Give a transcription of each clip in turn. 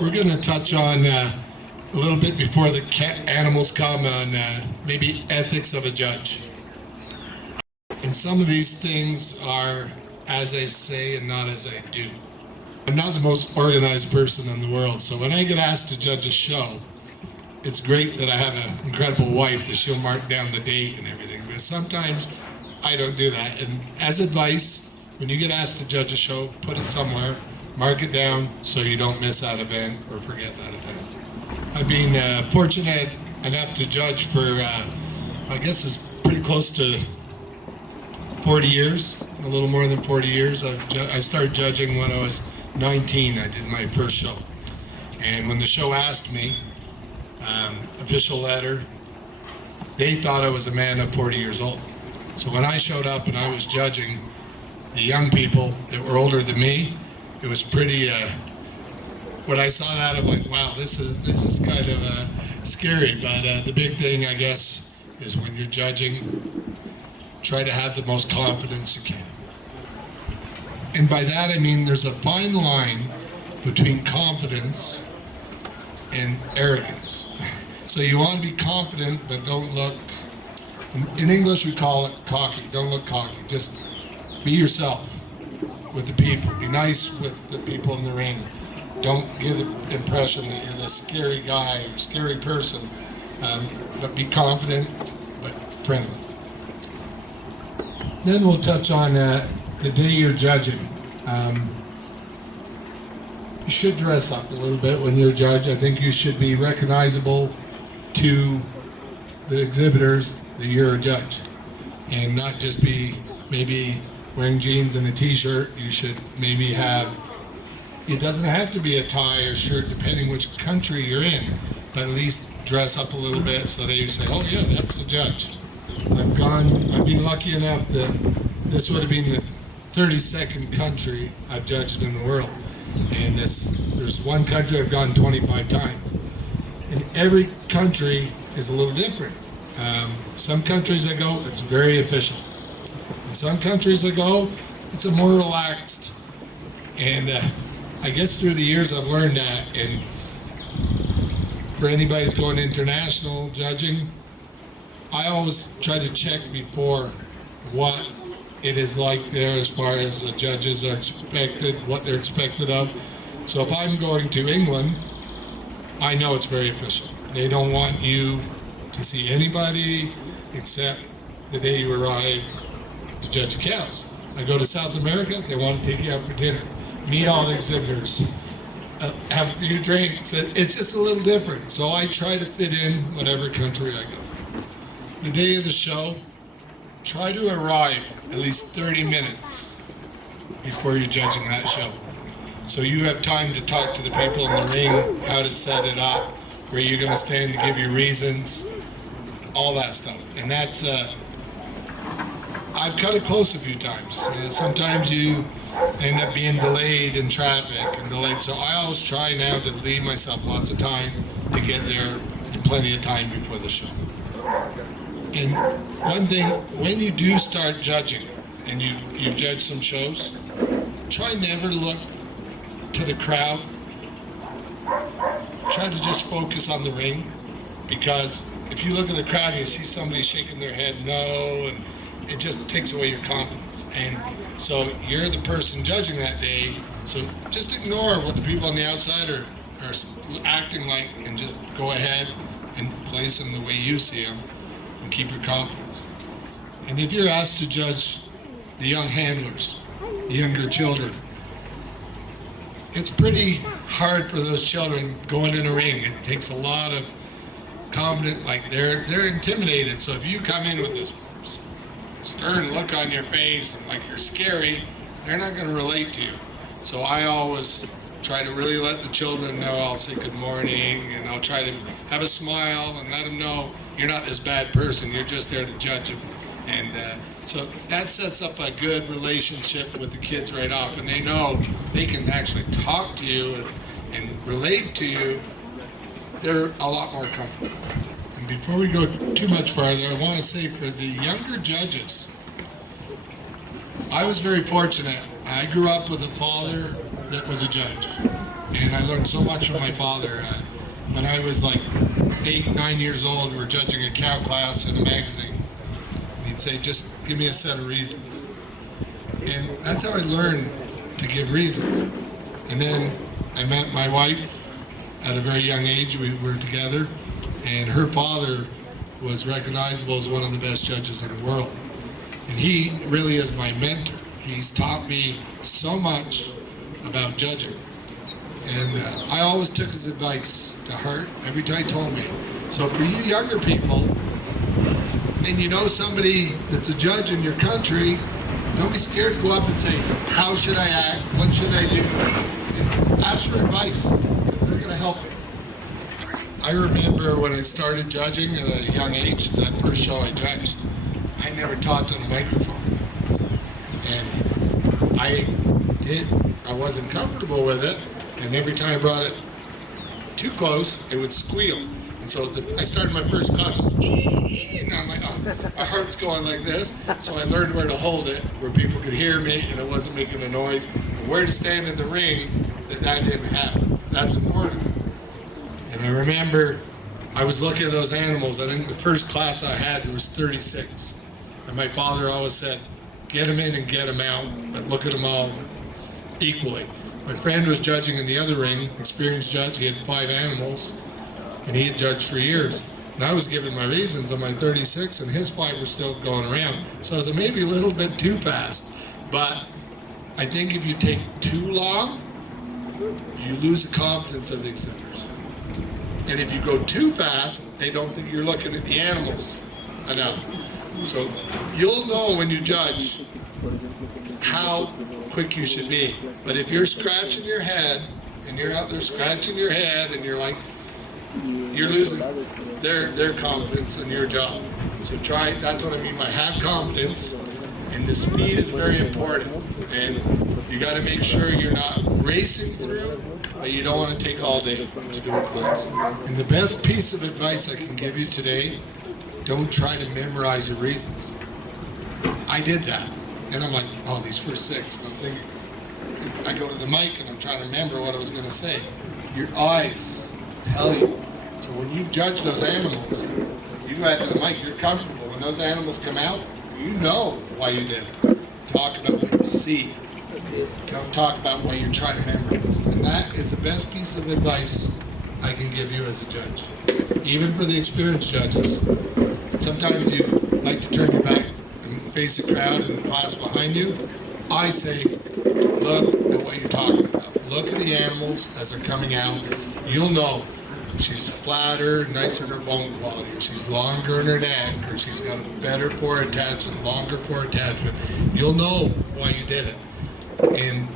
We're going to touch on a little bit before the animals come on maybe ethics of a judge. And some of these things are as I say and not as I do. I'm not the most organized person in the world, so when I get asked to judge a show, it's great that I have an incredible wife that she'll mark down the date and everything, but sometimes I don't do that. And as advice, when you get asked to judge a show, put it somewhere, mark it down so you don't miss that event or forget that event. I've been fortunate enough to judge for, I guess it's pretty close to 40 years, a little more than 40 years. I started judging when I was 19. I did my first show. And when the show asked me, official letter, they thought I was a man of 40 years old. So when I showed up and I was judging the young people that were older than me, it was pretty, when I saw that, I'm like, wow, this is kind of scary. But the big thing, I guess, is when you're judging, try to have the most confidence you can. And by that, I mean there's a fine line between confidence and arrogance. So you want to be confident, but don't look, in English we call it cocky. Don't look cocky. Just be yourself with the people. Be nice with the people in the ring. Don't give the impression that you're this scary guy or scary person, but be confident, but friendly. Then we'll touch on the day you're judging. You should dress up a little bit when you're a judge. I think you should be recognizable to the exhibitors that you're a judge, and not just be maybe wearing jeans and a t-shirt. You should maybe have, it doesn't have to be a tie or shirt depending which country you're in, but at least dress up a little bit so they say, oh yeah, that's the judge. I've been lucky enough that this would have been the 32nd country I've judged in the world. And there's one country I've gone 25 times. And every country is a little different. Some countries I go, it's very official. In some countries I go, it's a more relaxed. And I guess through the years I've learned that. And for anybody who's going international judging, I always try to check before what it is like there as far as the judges are expected, what they're expected of. So if I'm going to England, I know it's very official. They don't want you to see anybody except the day you arrive to judge the cows. I go to South America, they want to take you out for dinner, meet all the exhibitors, have a few drinks. It's just a little different. So I try to fit in whatever country I go. The day of the show, try to arrive at least 30 minutes before you're judging that show. So you have time to talk to the people in the ring, how to set it up, where you're going to stand to give your reasons, all that stuff. And that's, I've cut it close a few times. Sometimes you end up being delayed in traffic and delayed. So I always try now to leave myself lots of time to get there and plenty of time before the show. And one thing, when you do start judging, and you've judged some shows, try never to look to the crowd. Try to just focus on the ring, because if you look at the crowd and you see somebody shaking their head no, and it just takes away your confidence. And so you're the person judging that day, so just ignore what the people on the outside are acting like, and just go ahead and place them the way you see them. And keep your confidence. And if you're asked to judge the young handlers, the younger children, it's pretty hard for those children going in a ring. It takes a lot of confidence, like they're intimidated. So if you come in with this stern look on your face and like you're scary, they're not going to relate to you. So I always try to really let the children know. I'll say good morning, and I'll try to have a smile and let them know you're not this bad person, you're just there to judge them. And so that sets up a good relationship with the kids right off, and they know they can actually talk to you and relate to you. They're a lot more comfortable. And before we go too much farther, I want to say for the younger judges, I was very fortunate. I grew up with a father that was a judge. And and I learned so much from my father. When I was like 8, 9 years old, we were judging a cow class in a magazine. And he'd say, just give me a set of reasons. And that's how I learned to give reasons. And then I met my wife at a very young age. We were together, and her father was recognizable as one of the best judges in the world. And he really is my mentor. He's taught me so much about judging. And I always took his advice to heart every time he told me. So for you younger people, and you know somebody that's a judge in your country, don't be scared to go up and say, how should I act? What should I do? And ask for advice, because they're going to help you. I remember when I started judging at a young age, that first show I judged, I never talked on the microphone. And I wasn't comfortable with it. And every time I brought it too close, it would squeal. And so I started my first class, and I'm like, oh, my heart's going like this. So I learned where to hold it, where people could hear me and it wasn't making a noise, and where to stand in the ring that didn't happen. That's important. And I remember I was looking at those animals. I think the first class I had, there was 36. And my father always said, get them in and get them out, but look at them all equally. My friend was judging in the other ring, experienced judge. He had 5 animals, and he had judged for years. And I was giving my reasons on my 36, and his 5 were still going around. So I was maybe a little bit too fast. But I think if you take too long, you lose the confidence of the exhibitors. And if you go too fast, they don't think you're looking at the animals enough. So you'll know when you judge how quick you should be. But if you're scratching your head, and you're out there scratching your head, and you're like, you're losing their confidence in your job. So try, that's what I mean by have confidence, and the speed is very important. And you got to make sure you're not racing through, but you don't want to take all day to do a class. And the best piece of advice I can give you today, don't try to memorize your reasons. I did that. And I'm like, oh, these first 6. And I'm thinking, I go to the mic and I'm trying to remember what I was going to say. Your eyes tell you. So when you judge those animals, you go out to the mic, you're comfortable. When those animals come out, you know why you did it. Talk about what you see. Don't talk about what you're trying to memorize. And that is the best piece of advice I can give you as a judge. Even for the experienced judges. Sometimes you like to turn your back and face the crowd and the class behind you. I say, look at what you're talking about. Look at the animals as they're coming out. You'll know she's flatter, nicer in her bone quality, or she's longer in her neck, or she's got a better fore attachment, longer fore attachment. You'll know why you did it. And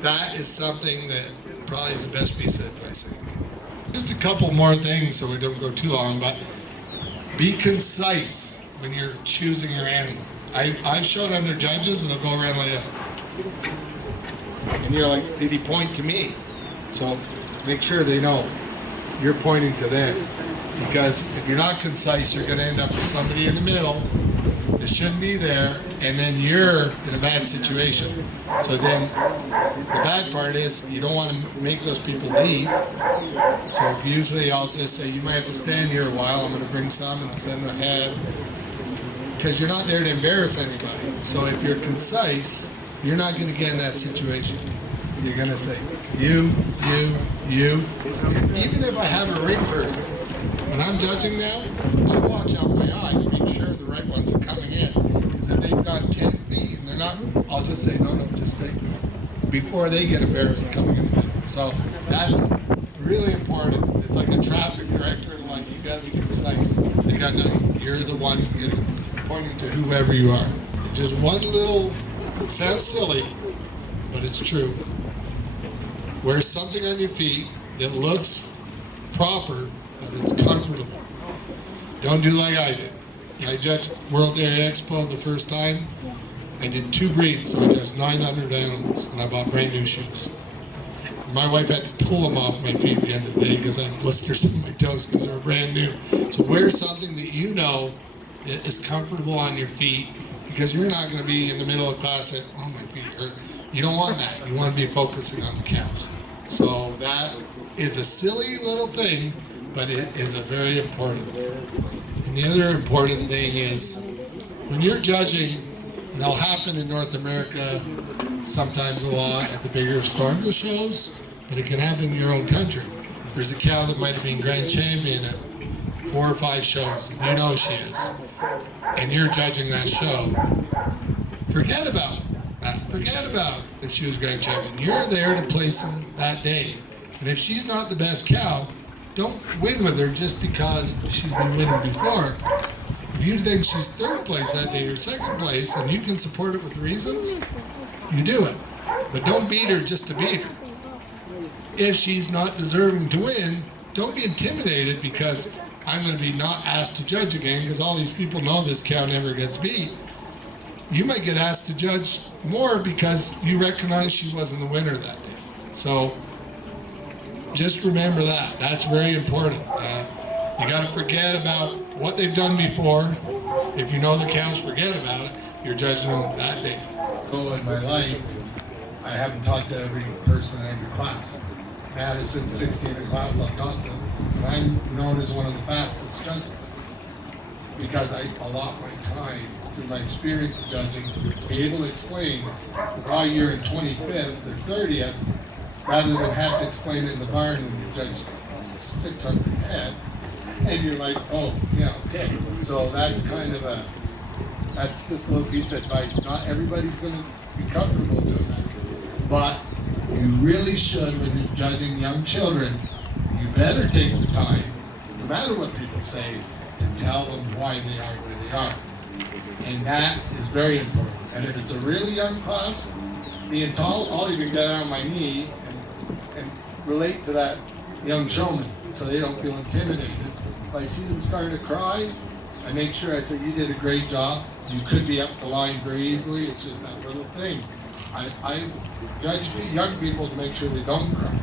that is something that probably is the best piece of advice I can give you. Just a couple more things so we don't go too long, but be concise when you're choosing your animal. I've showed other judges and they'll go around like this. And you're like, did he point to me? So make sure they know you're pointing to them. Because if you're not concise, you're going to end up with somebody in the middle that shouldn't be there, and then you're in a bad situation. So then the bad part is you don't want to make those people leave. So usually I'll just say, you might have to stand here a while. I'm going to bring some and send them ahead. Because you're not there to embarrass anybody. So if you're concise, you're not going to get in that situation. You're going to say, you. And even if I have a ring person, when I'm judging now, I watch out my eyes, make sure the right ones are coming in. Because if they've got 10 feet and they're not, I'll just say, no, just stay before they get embarrassed coming in. So that's really important. It's like a traffic director, like you got to be concise. They got to know you're the one pointing to whoever you are. Just one little, it sounds silly, but it's true. Wear something on your feet that looks proper, but it's comfortable. Don't do like I did. I judged World Dairy Expo the first time. I did 2 breeds, so I judged 900 animals, and I bought brand new shoes. My wife had to pull them off my feet at the end of the day because I had blisters on my toes because they were brand new. So wear something that you know is comfortable on your feet, because you're not going to be in the middle of class and, oh, my feet hurt. You don't want that. You want to be focusing on the cows. So that is a silly little thing, but it is a very important thing. And the other important thing is when you're judging, and they'll happen in North America sometimes a lot at the bigger, stronger shows, but it can happen in your own country. There's a cow that might have been grand champion at 4 or 5 shows, and you know she is, and you're judging that show. Forget about that. Forget about if she was grand champion. You're there to place them that day. And if she's not the best cow, don't win with her just because she's been winning before. If you think she's 3rd place that day or 2nd place and you can support it with reasons, you do it. But don't beat her just to beat her. If she's not deserving to win, don't be intimidated because I'm going to be not asked to judge again because all these people know this cow never gets beat. You might get asked to judge more because you recognize she wasn't the winner that day. So just remember that. That's very important. You got to forget about what they've done before. If you know the cows, forget about it. You're judging them that day. So in my life, I haven't talked to every person in every class. Madison's 16 in class, I've taught them. And I'm known as one of the fastest judges because I allot my time through my experience of judging to be able to explain why you're in 25th or 30th rather than have to explain it in the barn when you judge 600 head. And you're like, oh, yeah, okay. So that's kind of that's just a little piece of advice. Not everybody's going to be comfortable doing that. But you really should, when you're judging young children, you better take the time, no matter what people say, to tell them why they are where they are. And that is very important. And if it's a really young class, being tall, I'll even get on my knee and relate to that young showman so they don't feel intimidated. If I see them starting to cry, I make sure I say, you did a great job. You could be up the line very easily. It's just that little thing. I judge young people to make sure they don't cry.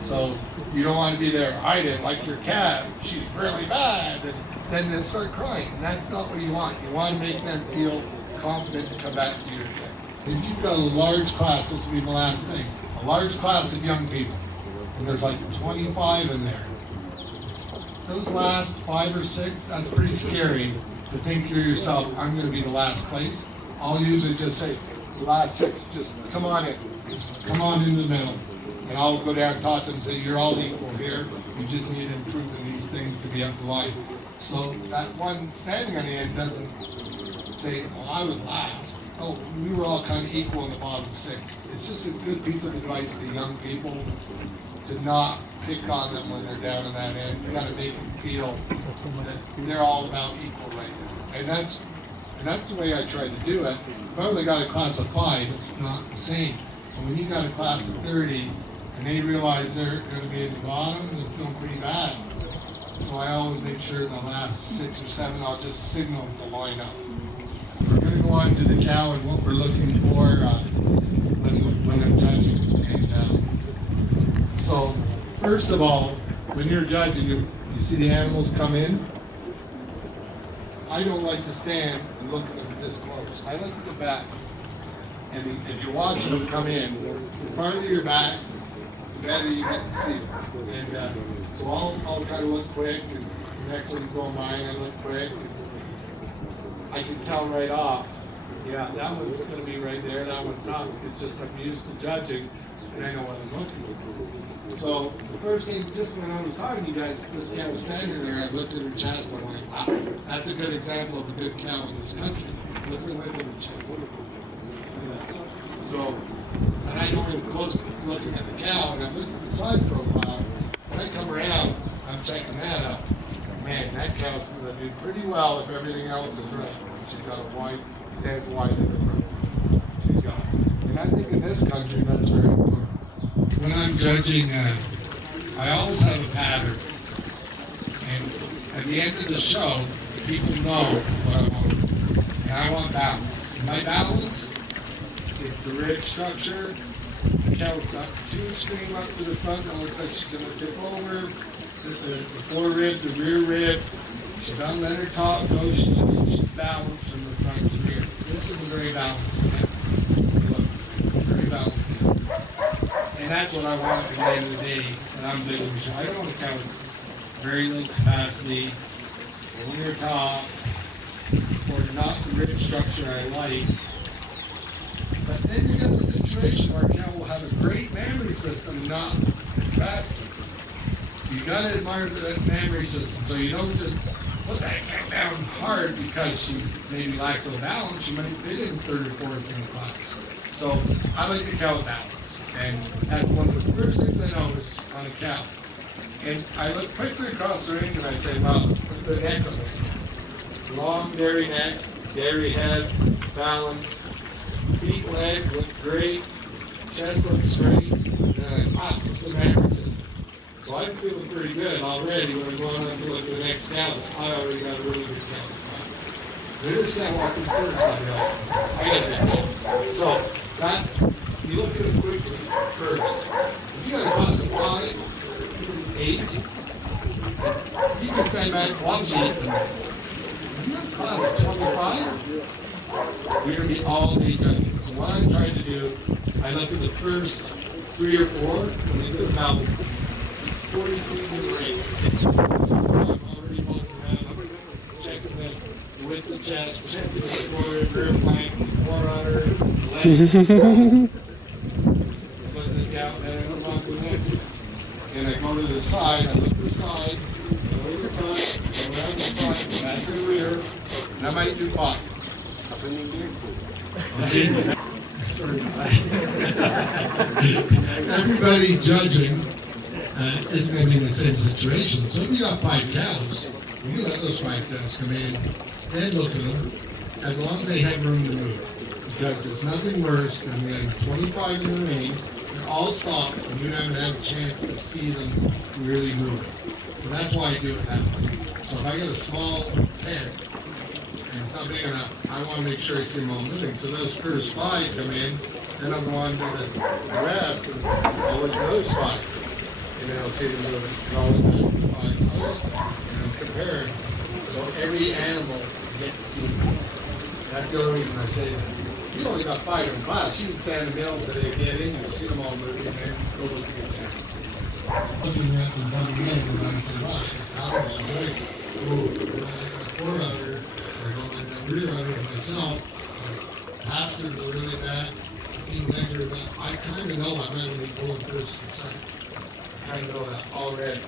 So you don't want to be there, I didn't like your cat, she's really bad, and then they start crying. And that's not what you want. You want to make them feel confident to come back to you again. So if you've got a large class, this will be my last thing, a large class of young people, and there's like 25 in there. Those last 5 or 6, that's pretty scary to think you're yourself, I'm going to be the last place. I'll usually just say, the last 6, just come on in. Just come on in the middle. And I'll go down and talk to them and say, you're all equal here. You just need to improve in these things to be up the line. So that one standing on the end doesn't say, well, I was last. Oh, we were all kind of equal in the bottom 6. It's just a good piece of advice to young people to not pick on them when they're down in that end. You got to make them feel that they're all about equal right now. And that's the way I try to do it. If I only got a class of 5, it's not the same. And when you got a class of 30 and they realize they're going to be at the bottom, they're feeling pretty bad. So I always make sure the last 6 or 7, I'll just signal to line up. We're going to go on to the cow and what we're looking for when I'm judging. And so first of all, when you're judging, you see the animals come in. I don't like to stand and look at them this close. I look at the back. And if you're watching them come in, the farther you're back, the better you get to see them. And so I'll kind of look quick, and the next one's going by, and I look quick. And I can tell right off, yeah, that one's going to be right there, that one's not. It's just I'm used to judging, and I know what I'm looking for. So the first thing, just when I was talking to you guys, this cow was standing there, I looked at her chest, I'm like, wow, that's a good example of a good cow in this country. Look at the width of her chest. So, and I go in close looking at the cow, and I looked at the side profile. When I come around, I'm checking that out. Man, that cow's going to do pretty well if everything else is right. She's got a wide, stand wide in the front. She's got it. And I think in this country, that's very important. When I'm judging, I always have a pattern. And at the end of the show, people know what I want. And I want balance. My balance, it's the rib structure. The cow's got too extreme up to the front. It looks like she's going to tip over. The forerib, the rear rib. She's on her top. No, she's balanced from the front to rear. This is a very balanced neck. Look, very balanced neck. And that's what I want at the end of the day when I'm doing the show. I don't want to count very low capacity, linear top, or not the rib structure I like. But then you get the situation where a cow will have a great mammary system, not capacity. You gotta admire the mammary system, so you don't just put that cat down hard because she's maybe lacks a balance. She might fit in third or fourth in the class. So I like the cow balance, and that's one of the first things I notice on a cow. And I look quickly across the ring and I say, well, look at the neck of it. Long dairy neck, dairy head, balance, feet, legs look great, chest looks great, and I look at the mammary system. So I'm feeling pretty good already when I'm going on to look at the next cow. I already got a really good cow. This guy walking first, I got that. So that's, you look at it quickly first. If you got a class of 5, 8, you can stand back and watch it. If you got a class of 25, you're going to be all day judging. So what I'm trying to do, I look at the first 3 or 4, and then the cow 40 feet in the ring. I'm already walking around, checking the width of the chest, checking the forehead, rear flank, forerunner, leg. Put this cow down, I'm on to the next. And I go to the side, I look to the side, go to the front, go around the side, back to the rear, and I might do 5. Everybody judging is going to be in the same situation. So if you got 5 cows, you let those 5 cows come in, then look at them, as long as they have room to move. Because there's nothing worse than getting 25 in the ring, they're all stopped, and you haven't had a chance to see them really move. So that's why I do it that way. So if I get a small pen, and it's not big enough, I want to make sure I see them all moving. So those first 5 come in, then I'll go on to the rest, and I'll look at those 5. And then I'll see them moving, and all the time, and I'm comparing. So every animal gets seen. That's the only reason I say that. You only got 5 in class, you can stand in the middle until they get in, you see them all moving, and then go look at the camera. Looking at them coming in, and I say, wow, she's nice. Ooh, I got 4 under, or I don't like that rear under myself. Pastors are really bad, legs are bad. I kind of know I'm not going to be going first and second. I know that already.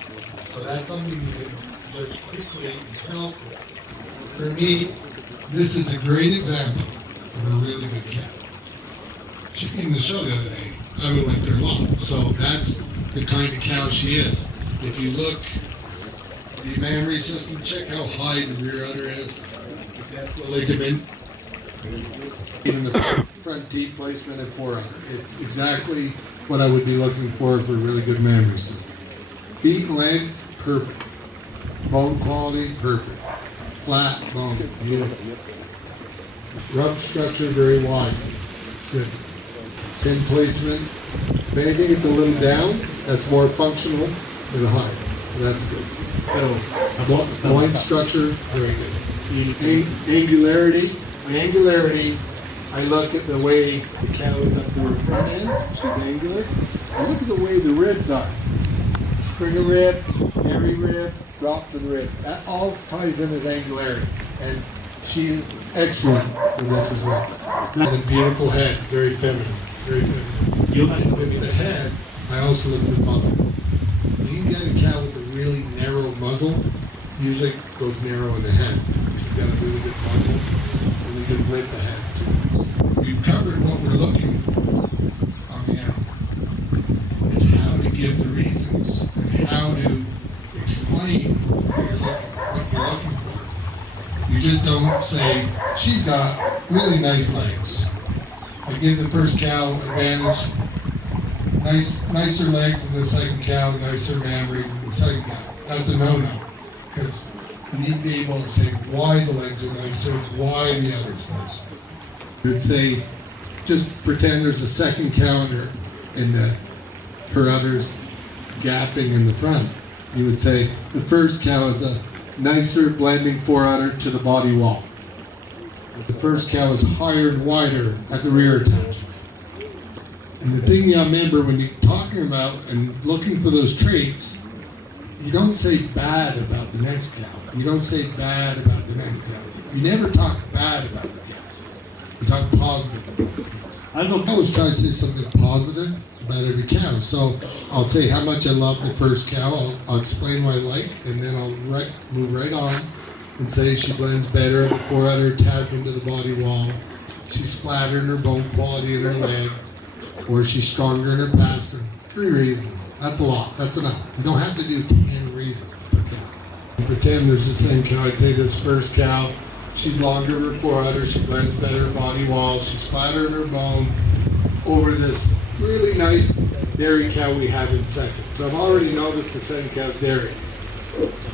So that's something you can judge quickly and tell. For me, this is a great example of a really good cat. She came to the show the other day. I would like their lot. So that's the kind of cow she is. If you look, the mammary system, check how high the rear udder is, the ligament, even the front teeth placement and forearm. It's exactly what I would be looking for a really good mammary system. Feet and legs, perfect. Bone quality, perfect. Flat bone, beautiful. Rub structure, very wide. It's good. Pin placement, if anything, it's a little down. That's more functional than a high. So that's good. Joint structure, very good. Angularity. My angularity, I look at the way the cow is up to her front end. She's angular. I look at the way the ribs are. Springer rib, hairy rib, drop to the rib. That all ties in as angularity. And she is excellent for this as well. And a beautiful head, very feminine. Very feminine. And with the head, I also look at the muzzle. You can get a cow with a really narrow muzzle, usually goes narrow in the head. She's got a really good muzzle, really good width ahead too. We've covered what we're looking on the animal. It's how to give the reasons and how to explain what you're looking for. You just don't say, she's got really nice legs. I give the first cow advantage. Nicer legs than the second cow, nicer mammary than the second cow. That's a no-no. Because you need to be able to say why the legs are nicer, why the others nicer. You would say, just pretend there's a second cow and her udders gapping in the front. You would say the first cow is a nicer blending forudder to the body wall. The first cow is higher and wider at the rear attachment. And the thing you remember when you talk talking about and looking for those traits, you don't say bad about the next cow. You don't say bad about the next cow. You never talk bad about the cows. You talk positive about the cows. I always try to say something positive about every cow. So I'll say how much I love the first cow. I'll explain what I like, and then I'll move right on and say she blends better, the 4 out of her tap into the body wall. She's flatter in her bone quality in her leg, or she's stronger in her pastern. 3 reasons. That's a lot. That's enough. You don't have to do 10 reasons per cow. Pretend there's the same cow. I'd say this first cow, she's longer in her 4 udder, she blends better body wall, she's flatter in her bone, over this really nice dairy cow we have in second. So I've already noticed the second cow's dairy.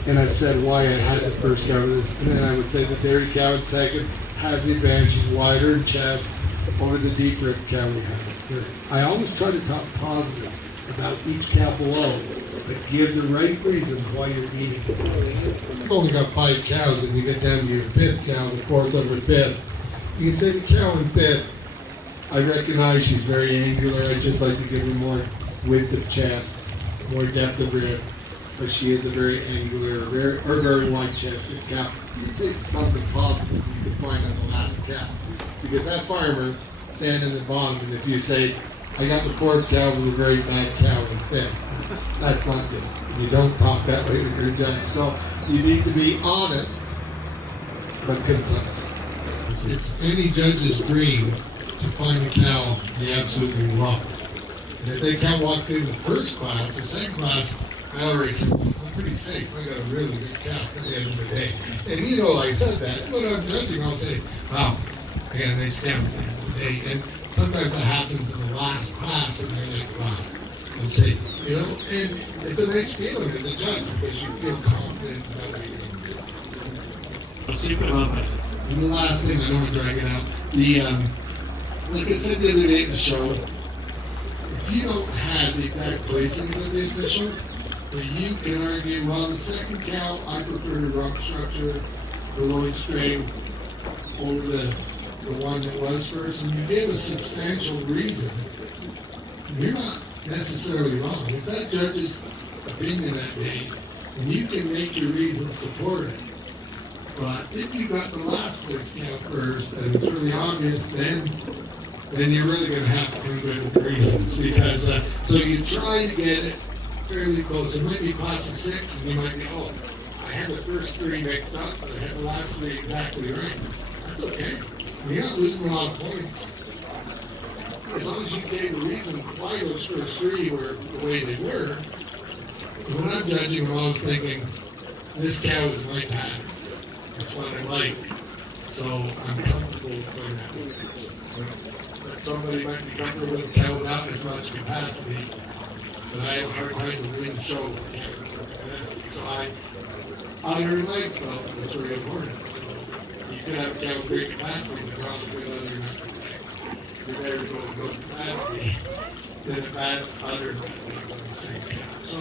And I've said why I had the first cow with this. And then I would say the dairy cow in second has the advantage. She's wider in chest over the deep rib cow we have in third. I always try to talk positive about each cow below, but give the right reason why you're eating it. You've only got 5 cows, and you get down to your 5th cow, the 4th over 5th. You can say the cow in 5th, I recognize she's very angular. I just like to give her more width of chest, more depth of rib, but she is a very angular, very wide-chested cow. You can say something positive you can find on the last cow, because that farmer standing in the bottom, and if you say, I got the 4th cow with a very bad cow in 5th, that's not good. You don't talk that way with your judge. So you need to be honest, but concise. It's any judge's dream to find a cow they absolutely love. And if they can't walk through the first class or second class, I already said, well, I'm pretty safe. I got a really good cow at the end of the day. And you know, I said that. When I'm judging, I'll say, wow, I got a nice cow at the end of the day. And sometimes that happens in the last class, and they're like, wow. And say, you know, and it's a nice feeling as a judge because you feel confident about what you're going to do. Secret element. And the last thing, I don't want to drag it out, like I said the other day at the show, if you don't have the exact placings of the official, but you can argue, well, the second cow, I prefer the rump structure, the loin strain, over the one that was first, and you give a substantial reason, you're not necessarily wrong. It's that judge's opinion that day, and you can make your reason support it. But if you got the last place cow first, and it's really obvious, then you're really going to have to come good with the reasons, because so you try to get it fairly close. It might be class of 6, and you might be, oh, I had the first 3 mixed up, but I had the last 3 exactly right. That's okay. You're not losing a lot of points. As long as you gave the reason why those first 3 were the way they were. When I'm judging, I'm always thinking, this cow is my pattern. That's what I like. So I'm comfortable with that. But somebody might be comfortable with a cow without as much capacity, but I have a hard time to win shows with a cow with capacity. So other legs though, that's very important. So you could have a cow with great capacity, but probably with other legs. You're better to go with good capacity than a bad other legs on the same cow. So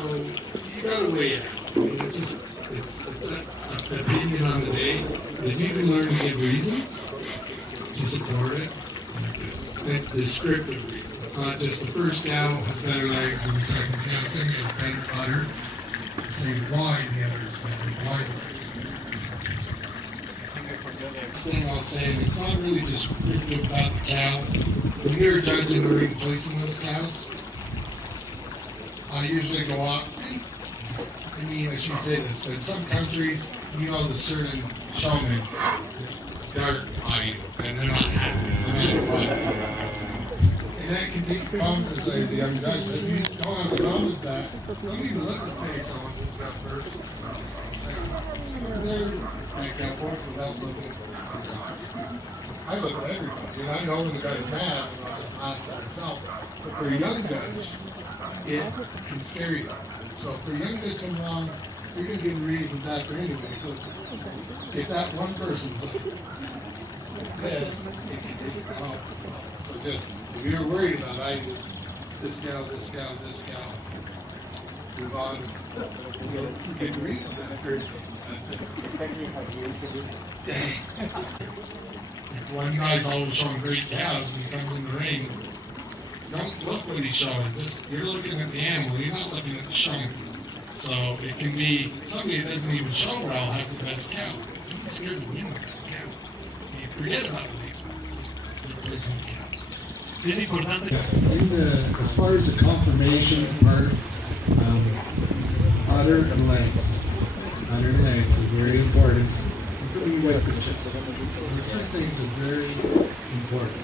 you gotta weigh it out. I mean, it's just it's an opinion on the day. If you can learn to give reasons to support it, and descriptive reasons. It's not just the first cow has better legs than the second cow. The second has better udder. Say why the other is better, why the legs are better. Next thing I'll say, and it's not really descriptive about the cow. When you're judging or replacing those cows, I usually go up. I mean, I should say this, but in some countries, you know, the certain showmen, dark eye, and they're not happy, no matter what. And that can take confidence as a young judge. So if you don't have the problem with that, don't even look at the face on this guy first. Just there, back and forth without looking at the eyes. I look at everybody, and I know when the guy's mad, and I'll just laugh at myself. But for a young judge, it can scare you. So for a young judge to come along, you're going to give the reasons after anyway. So if that one person's like this, it can take it off. So just, if you're worried about ideas, this gal, move on. You'll get the reasons after. That's it. If one guy's always showing great cows and he comes in the ring, don't look what he's showing. You're looking at the animal, you're not looking at the showing. So it can be somebody that doesn't even show well has the best cow. You're scared to win with that cow. You forget about these. Just replacing the cow. Es importante. As far as the confirmation part, udder and legs. Udder and legs is very important. Including with the chest. Those three things are very important.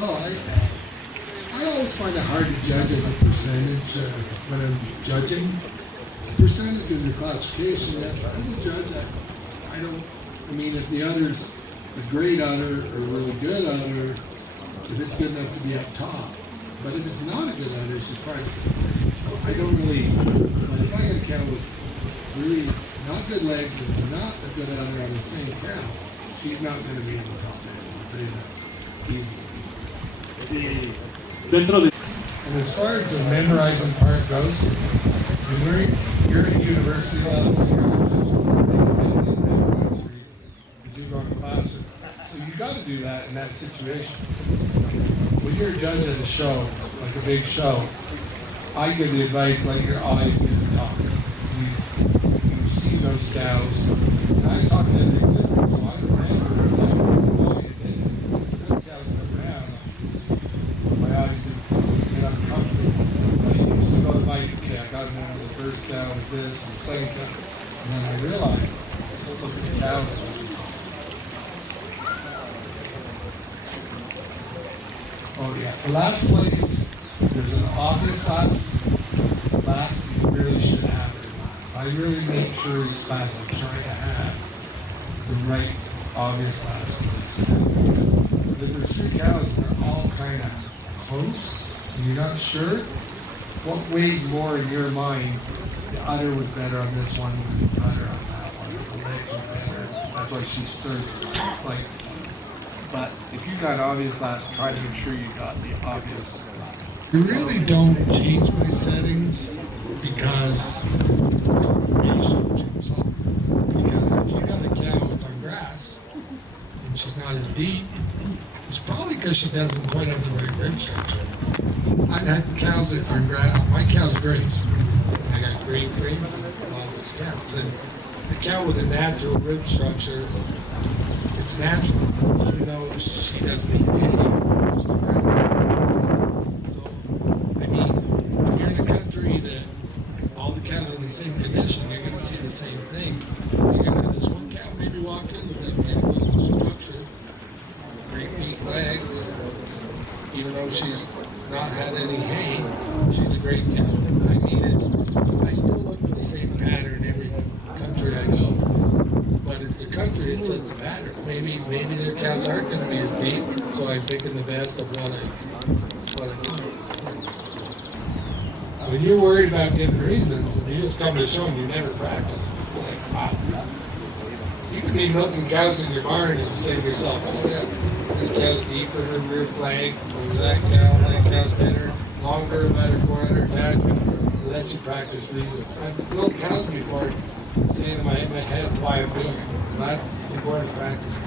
I always find it hard to judge as a percentage when I'm judging. Percentage in your classification, as a judge, I mean, if the udder's a great udder or a really good udder, if it's good enough to be up top. But if it's not a good udder, it's probably, I don't really, but if I get a cow with really not good legs and not a good udder on the same cow, she's not going to be in the top end, I'll tell you that easily. And as far as the memorizing part goes, when you're at university level, you do go to classroom. So you got to do that in that situation. When you're a judge at a show, like a big show, I give the advice, let your eyes do the talking. You've seen those cows. And I talk to an exhibitor, so I remember exactly why you did it. Those cows come around. My eyes do get uncomfortable. I used to go to my UK. I got to know the first cow was this and the second cow. And then I realized, just look at the cows. Oh yeah, the last place, there's an obvious last, you really should have it in last. I really make sure each class I'm trying to have the right obvious last place. Because if there's three cows and they're all kind of close, and you're not sure, what weighs more in your mind? The udder was better on this one than the udder on that one. The legs were better. That's why she's third. It's like, but if you got obvious last, try to make sure you got the obvious last. I really don't change my settings because confirmation jumps up. Because if you got a cow with on grass and she's not as deep, it's probably because she doesn't quite have the right rib structure. I've had cows that are grass. My cow's grapes. I got great cream on all those cows. And the cow with a natural rib structure, it's natural, even though she doesn't eat any most of the grass. So, I mean, if you're in a country that all the cows are in the same condition, you're going to see the same thing. You're going to have this one cow maybe walk in with that beautiful structure, great big legs, even though she's not had any hay, she's a great cow. I mean, I still look for the same pattern every country I go. But it's a country that sets a pattern. Maybe their cows aren't going to be as deep, so I'm picking the best of what I can. When you're worried about getting reasons, and you just come to a show and you never practiced, it's like, wow. You could be milking cows in your barn and say to yourself, oh yeah, this cow's deeper, her rear flank, or that cow's better, longer, better forerunner attachment. Let you practice reasons. I've milked cows before, saying in my head why I'm doing it. So that's important practice.